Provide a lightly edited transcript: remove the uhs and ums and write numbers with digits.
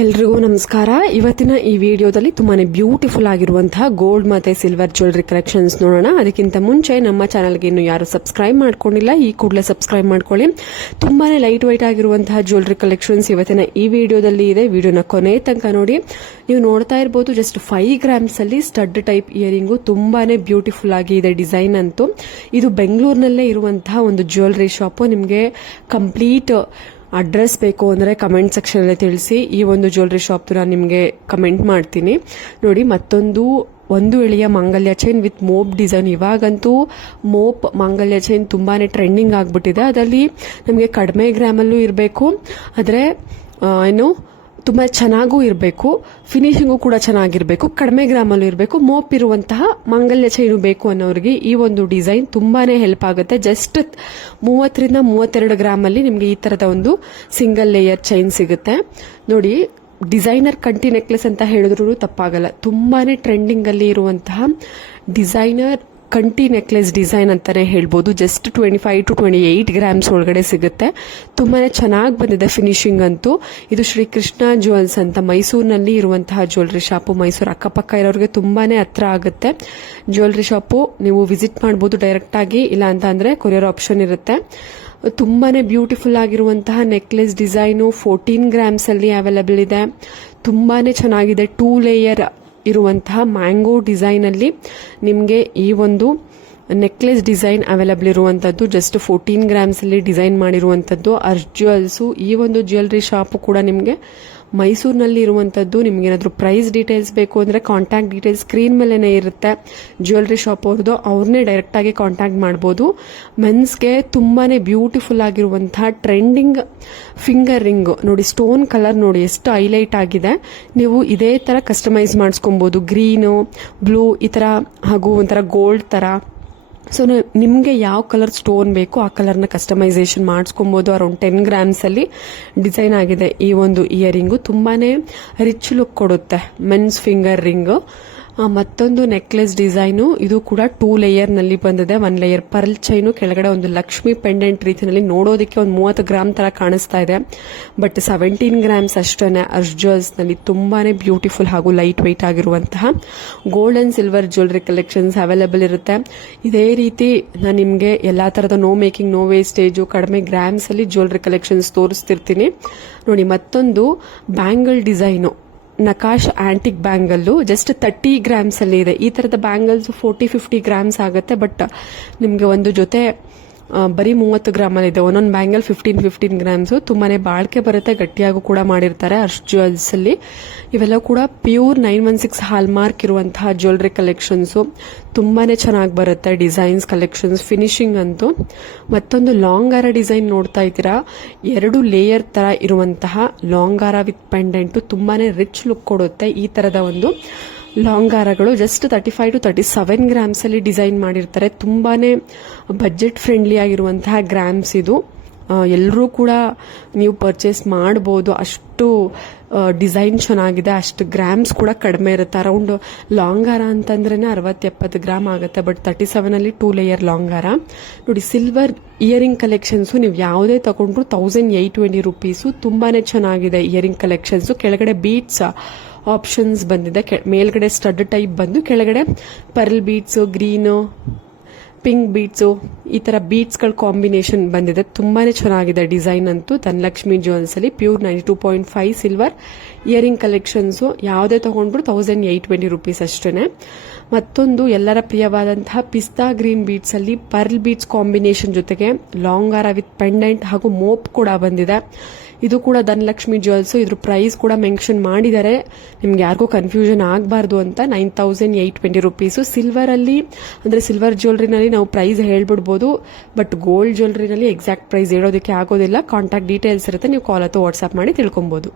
ಎಲ್ರಿಗೂ ನಮಸ್ಕಾರ. ಇವತ್ತಿನ ಈ ವಿಡಿಯೋದಲ್ಲಿ ತುಂಬಾನೇ ಬ್ಯೂಟಿಫುಲ್ ಆಗಿರುವಂತಹ ಗೋಲ್ಡ್ ಮತ್ತೆ ಸಿಲ್ವರ್ ಜ್ಯುವೆಲರಿ ಕಲೆಕ್ಷನ್ಸ್ ನೋಡೋಣ. ಅದಕ್ಕಿಂತ ಮುಂಚೆ ನಮ್ಮ ಚಾನಲ್ಗೆ ಇನ್ನು ಯಾರು ಸಬ್ಸ್ಕ್ರೈಬ್ ಮಾಡ್ಕೊಂಡಿಲ್ಲ, ಈ ಕೂಡಲೇ ಸಬ್ಸ್ಕ್ರೈಬ್ ಮಾಡ್ಕೊಳ್ಳಿ. ತುಂಬಾನೇ ಲೈಟ್ ವೈಟ್ ಆಗಿರುವಂತಹ ಜ್ಯುವೆಲರಿ ಕಲೆಕ್ಷನ್ಸ್ ಇವತ್ತಿನ ಈ ವಿಡಿಯೋದಲ್ಲಿ ಇದೆ. ವಿಡಿಯೋನ ಕೊನೆ ತನಕ ನೋಡಿ. ನೀವು ನೋಡ್ತಾ ಇರಬಹುದು, ಜಸ್ಟ್ 5 ಗ್ರಾಮ್ಸ್ ಅಲ್ಲಿ ಸ್ಟಡ್ ಟೈಪ್ ಇಯರಿಂಗು ತುಂಬಾನೇ ಬ್ಯೂಟಿಫುಲ್ ಆಗಿ ಇದೆ. ಡಿಸೈನ್ ಅಂತೂ ಇದು ಬೆಂಗಳೂರಿನಲ್ಲೇ ಇರುವಂತಹ ಒಂದು ಜ್ಯುವೆಲರಿ ಶಾಪ್. ನಿಮಗೆ ಕಂಪ್ಲೀಟ್ ಅಡ್ರೆಸ್ ಬೇಕು ಅಂದರೆ ಕಮೆಂಟ್ ಸೆಕ್ಷನಲ್ಲಿ ತಿಳಿಸಿ. ಈ ಒಂದು ಜ್ಯುವೆಲರಿ ಶಾಪ್ ನಾನು ನಿಮಗೆ ಕಮೆಂಟ್ ಮಾಡ್ತೀನಿ. ನೋಡಿ, ಒಂದು ಎಳೆಯ ಮಾಂಗಲ್ಯ ಚೈನ್ ವಿತ್ ಮೋಪ್ ಡಿಸೈನ್. ಇವಾಗಂತೂ ಮೋಪ್ ಮಾಂಗಲ್ಯ ಚೈನ್ ತುಂಬಾನೇ ಟ್ರೆಂಡಿಂಗ್ ಆಗ್ಬಿಟ್ಟಿದೆ. ಅದರಲ್ಲಿ ನಮಗೆ ಕಡಿಮೆ ಗ್ರಾಮಲ್ಲೂ ಇರಬೇಕು, ಆದರೆ ತುಂಬಾ ಚೆನ್ನಾಗೂ ಇರಬೇಕು, ಫಿನಿಶಿಂಗು ಕೂಡ ಚೆನ್ನಾಗಿರಬೇಕು, ಕಡಿಮೆ ಗ್ರಾಮಲ್ಲೂ ಇರಬೇಕು, ಮೋಪ್ ಇರುವಂತಹ ಮಾಂಗಲ್ಯ ಚೈನು ಬೇಕು ಅನ್ನೋರಿಗೆ ಈ ಒಂದು ಡಿಸೈನ್ ತುಂಬಾನೇ ಹೆಲ್ಪ್ ಆಗುತ್ತೆ. ಜಸ್ಟ್ 30ರಿಂದ 32 ಗ್ರಾಮಲ್ಲಿ ನಿಮಗೆ ಈ ತರದ ಒಂದು ಸಿಂಗಲ್ ಲೇಯರ್ ಚೈನ್ ಸಿಗುತ್ತೆ. ನೋಡಿ, ಡಿಸೈನರ್ ಕಂಟಿ ನೆಕ್ಲೆಸ್ ಅಂತ ಹೇಳಿದ್ರು ತಪ್ಪಾಗಲ್ಲ. ತುಂಬಾನೇ ಟ್ರೆಂಡಿಂಗ್ ಅಲ್ಲಿ ಇರುವಂತಹ ಡಿಸೈನರ್ ಕಂಟಿ ನೆಕ್ಲೆಸ್ ಡಿಸೈನ್ ಅಂತಾನೆ ಹೇಳ್ಬೋದು. ಜಸ್ಟ್ 25 to 28 ಗ್ರಾಮ್ಸ್ ಒಳಗಡೆ ಸಿಗುತ್ತೆ. ತುಂಬಾನೇ ಚೆನ್ನಾಗಿ ಬಂದಿದೆ ಫಿನಿಶಿಂಗ್ ಅಂತೂ. ಇದು ಶ್ರೀಕೃಷ್ಣ ಜ್ಯುವೆಲ್ಸ್ ಅಂತ ಮೈಸೂರಿನಲ್ಲಿ ಇರುವಂತಹ ಜ್ಯುವೆಲರಿ ಶಾಪು. ಮೈಸೂರು ಅಕ್ಕಪಕ್ಕ ಇರೋರಿಗೆ ತುಂಬಾನೇ ಹತ್ರ ಆಗುತ್ತೆ ಜ್ಯುವೆಲರಿ ಶಾಪು. ನೀವು ವಿಸಿಟ್ ಮಾಡಬಹುದು ಡೈರೆಕ್ಟ್ ಆಗಿ, ಇಲ್ಲ ಅಂತ ಅಂದ್ರೆ ಕೊರಿಯರ್ ಆಪ್ಷನ್ ಇರುತ್ತೆ. ತುಂಬಾನೇ ಬ್ಯೂಟಿಫುಲ್ ಆಗಿರುವಂತಹ ನೆಕ್ಲೆಸ್ ಡಿಸೈನು 14 ಗ್ರಾಮ್ಸ್ ಅಲ್ಲಿ ಅವೈಲೇಬಲ್ ಇದೆ. ತುಂಬಾನೇ ಚೆನ್ನಾಗಿದೆ. 2 ಲೇಯರ್ ಇರುವಂತಹ ಮ್ಯಾಂಗೋ ಡಿಸೈನ್ ಅಲ್ಲಿ ನಿಮಗೆ ಈ ಒಂದು ನೆಕ್ಲೆಸ್ ಡಿಸೈನ್ ಅವೈಲೇಬಲ್ ಇರುವಂತದ್ದು. ಜಸ್ಟ್ 14 ಗ್ರಾಮ್ಸ್ ಅಲ್ಲಿ ಡಿಸೈನ್ ಮಾಡಿರುವಂತದ್ದು. ಅರ್ಜ್ ಜ್ಯುವೆಲ್ಸ್ ಈ ಒಂದು ಜ್ಯುವೆಲರಿ ಶಾಪ್ ಕೂಡ ನಿಮಗೆ ಮೈಸೂರಿನಲ್ಲಿ ಇರುವಂತದ್ದು. ನಿಮ್ಗೆ ಏನಾದ್ರು ಪ್ರೈಸ್ ಡೀಟೇಲ್ಸ್ ಬೇಕು ಅಂದ್ರೆ ಕಾಂಟ್ಯಾಕ್ಟ್ ಡೀಟೇಲ್ಸ್ ಸ್ಕ್ರೀನ್ ಮೇಲೆನೆ ಇರುತ್ತೆ ಜ್ಯುವೆಲರಿ ಶಾಪ್ ಅವ್ರದ್ದು. ಅವ್ರನ್ನೇ ಡೈರೆಕ್ಟ್ ಆಗಿ ಕಾಂಟ್ಯಾಕ್ಟ್ ಮಾಡಬಹುದು. ಮೆನ್ಸ್ಗೆ ತುಂಬಾನೇ ಬ್ಯೂಟಿಫುಲ್ ಆಗಿರುವಂತಹ ಟ್ರೆಂಡಿಂಗ್ ಫಿಂಗರ್ ರಿಂಗ್ ನೋಡಿ, ಸ್ಟೋನ್ ಕಲರ್ ನೋಡಿ ಎಷ್ಟು ಹೈಲೈಟ್ ಆಗಿದೆ. ನೀವು ಇದೇ ತರ ಕಸ್ಟಮೈಸ್ ಮಾಡಿಸ್ಕೊಬಹುದು. ಗ್ರೀನು, ಬ್ಲೂ ಈ ತರ ಹಾಗೂ ಒಂಥರ ಗೋಲ್ಡ್ ತರ. ಸೊ ನಿಮಗೆ ಯಾವ ಕಲರ್ ಸ್ಟೋನ್ ಬೇಕು ಆ ಕಲರ್ನ ಕಸ್ಟಮೈಸೇಷನ್ ಮಾಡಿಸ್ಕೊಬಹುದು. ಅರೌಂಡ್ 10 ಗ್ರಾಮ್ಸ್ ಅಲ್ಲಿ ಡಿಸೈನ್ ಆಗಿದೆ ಈ ಒಂದು ಇಯರಿಂಗು. ತುಂಬಾನೇ ರಿಚ್ ಲುಕ್ ಕೊಡುತ್ತೆ. Men's finger ring. ಮತ್ತೊಂದು ನೆಕ್ಲೆಸ್ ಡಿಸೈನು, ಇದು ಕೂಡ 2 ಲೇಯರ್ ನಲ್ಲಿ ಬಂದಿದೆ. 1 ಲೇಯರ್ ಪರ್ಲ್ ಚೈನು, ಕೆಳಗಡೆ ಒಂದು ಲಕ್ಷ್ಮಿ ಪೆಂಡೆಂಟ್ ರೀತಿಯಲ್ಲಿ ನೋಡೋದಕ್ಕೆ ಒಂದು 30 ಗ್ರಾಮ್ ತರ ಕಾಣಿಸ್ತಾ ಇದೆ. ಬಟ್ 17 ಗ್ರಾಮ್ಸ್ ಅಷ್ಟೇ. ಅರ್ಜ್ ಜ್ಯುವೆಲ್ಸ್ ನಲ್ಲಿ ತುಂಬಾನೇ ಬ್ಯೂಟಿಫುಲ್ ಹಾಗೂ ಲೈಟ್ ವೈಟ್ ಆಗಿರುವಂತಹ gold and silver jewellery collections available ಇರುತ್ತೆ. ಇದೇ ರೀತಿ ನಾನು ನಿಮಗೆ ಎಲ್ಲಾ ತರದ ನೋ ಮೇಕಿಂಗ್, ನೋ ವೇಸ್ಟೇಜು, ಕಡಿಮೆ ಗ್ರಾಮ್ಸ್ ಅಲ್ಲಿ ಜ್ಯುವೆಲರಿ ಕಲೆಕ್ಷನ್ಸ್ ತೋರಿಸ್ತಿರ್ತೀನಿ. ನೋಡಿ, ಮತ್ತೊಂದು bangle design, ನಕಾಶ್ antique bangle. Just 30 grams ಅಲ್ಲಿ ಇದೆ. ಈ ತರದ ಬ್ಯಾಂಗಲ್ಸ್ 40-50 ಗ್ರಾಮ್ಸ್ ಆಗುತ್ತೆ. ಬಟ್ ನಿಮ್ಗೆ ಒಂದು ಜೊತೆ ಬರೀ 30 ಗ್ರಾಮ್ ಅಲ್ಲಿ ಇದೆ. ಒಂದೊಂದು ಬ್ಯಾಂಗಲ್ 15 ಗ್ರಾಮ್ಸ್. ತುಂಬಾನೇ ಬಾಳ್ಕೆ ಬರುತ್ತೆ, ಗಟ್ಟಿಯಾಗೂ ಕೂಡ ಮಾಡಿರ್ತಾರೆ ಅರ್ಜ್ ಜ್ಯುವೆಲ್ಸ್ ಅಲ್ಲಿ. ಇವೆಲ್ಲ ಕೂಡ ಪ್ಯೂರ್ 916 ಹಾಲ್ ಮಾರ್ಕ್ ಇರುವಂತಹ ಜ್ಯುವೆಲರಿ ಕಲೆಕ್ಷನ್ಸ್. ತುಂಬಾನೇ ಚೆನ್ನಾಗಿ ಬರುತ್ತೆ ಡಿಸೈನ್ಸ್, ಕಲೆಕ್ಷನ್ಸ್, ಫಿನಿಶಿಂಗ್ ಅಂತೂ. ಮತ್ತೊಂದು ಲಾಂಗಾರ ಡಿಸೈನ್ ನೋಡ್ತಾ ಇದ್ದೀರಾ. 2 ಲೇಯರ್ ತರ ಇರುವಂತಹ ಲಾಂಗಾರ ವಿತ್ ಪೆಂಡೆಂಟ್. ತುಂಬಾನೇ ರಿಚ್ ಲುಕ್ ಕೊಡುತ್ತೆ ಈ ತರದ ಒಂದು ಲಾಂಗಾರಗಳು. ಜಸ್ಟ್ 35 to 37 ಗ್ರಾಮ್ಸ್ ಅಲ್ಲಿ ಡಿಸೈನ್ ಮಾಡಿರ್ತಾರೆ. ತುಂಬಾನೇ ಬಜೆಟ್ ಫ್ರೆಂಡ್ಲಿ ಆಗಿರುವಂತಹ ಗ್ರಾಮ್ಸ್ ಇದು. ಎಲ್ಲರೂ ಕೂಡ ನೀವು ಪರ್ಚೇಸ್ ಮಾಡಬಹುದು. ಅಷ್ಟು ಡಿಸೈನ್ ಚೆನ್ನಾಗಿದೆ, ಅಷ್ಟು ಗ್ರಾಮ್ಸ್ ಕೂಡ ಕಡಿಮೆ ಇರುತ್ತೆ. ಅರೌಂಡ್ ಲಾಂಗಾರ ಅಂತಂದ್ರೆ 60-70 ಗ್ರಾಮ್ ಆಗುತ್ತೆ. ಬಟ್ 37 ಅಲ್ಲಿ 2 ಲೇಯರ್ ಲಾಂಗಾರ. ನೋಡಿ, ಸಿಲ್ವರ್ ಇಯರಿಂಗ್ ಕಲೆಕ್ಷನ್ಸ್ ನೀವು ಯಾವುದೇ ತಗೊಂಡ್ರು 1820 ರುಪೀಸು. ತುಂಬಾನೇ ಚೆನ್ನಾಗಿದೆ ಇಯರಿಂಗ್ ಕಲೆಕ್ಷನ್ಸ್. ಕೆಳಗಡೆ ಬೀಟ್ಸ್ ಆಪ್ಷನ್ಸ್ ಬಂದಿದೆ. ಮೇಲ್ಗಡೆ ಸ್ಟಡ್ ಟೈಪ್ ಬಂದು ಕೆಳಗಡೆ pearl beads, green, pink beads, ಈ ತರ ಬೀಟ್ಸ್ ಗಳ ಕಾಂಬಿನೇಷನ್ ಬಂದಿದೆ. ತುಂಬಾನೇ ಚೆನ್ನಾಗಿದೆ ಡಿಸೈನ್ ಅಂತೂ. ಧನಲಕ್ಷ್ಮಿ ಜ್ಯುವೆಲ್ಸ್ ಅಲ್ಲಿ ಪ್ಯೂರ್ 92.5 ಸಿಲ್ವರ್ ಇಯರಿಂಗ್ ಕಲೆಕ್ಷನ್ಸ್. ಯಾವುದೇ ತಗೊಂಡ್ರು 1820 ರುಪೀಸ್ ಅಷ್ಟೇನೆ. ಮತ್ತೊಂದು ಎಲ್ಲರ ಪ್ರಿಯವಾದಂತಹ ಪಿಸ್ತಾ ಗ್ರೀನ್ ಬೀಟ್ಸ್ ಅಲ್ಲಿ ಪರ್ಲ್ ಬೀಟ್ಸ್ ಕಾಂಬಿನೇಷನ್ ಜೊತೆಗೆ ಲಾಂಗಾರ ವಿತ್ ಪೆಂಡೆಂಟ್ ಹಾಗೂ ಮೋಪ್ ಕೂಡ ಬಂದಿದೆ. ಇದು ಕೂಡ ಧನಲಕ್ಷ್ಮಿ ಜ್ಯುವೆಲ್ಸ್. ಇದ್ರ ಪ್ರೈಸ್ ಕೂಡ ಮೆನ್ಷನ್ ಮಾಡಿದ್ದಾರೆ, ನಿಮ್ಗೆ ಯಾರಿಗೂ ಕನ್ಫ್ಯೂಷನ್ ಆಗಬಾರ್ದು ಅಂತ. 9820 ರುಪೀಸು. ಸಿಲ್ವರ್ ಅಲ್ಲಿ ಅಂದ್ರೆ ಸಿಲ್ವರ್ ಜ್ಯುವೆಲರಿನಲ್ಲಿ ನಾವು ಪ್ರೈಸ್ ಹೇಳ್ಬಿಡ್ಬೋದು, ಬಟ್ ಗೋಲ್ಡ್ ಜ್ಯುವೆಲರಿನಲ್ಲಿ ಎಕ್ಸಾಕ್ಟ್ ಪ್ರೈಸ್ ಹೇಳೋದಕ್ಕೆ ಆಗೋದಿಲ್ಲ. ಕಾಂಟ್ಯಾಕ್ಟ್ ಡೀಟೇಲ್ಸ್ ಇರುತ್ತೆ, ನೀವು ಕಾಲ್ ಅಥವಾ ವಾಟ್ಸ್ಆಪ್ ಮಾಡಿ ತಿಳ್ಕೊಬಹುದು.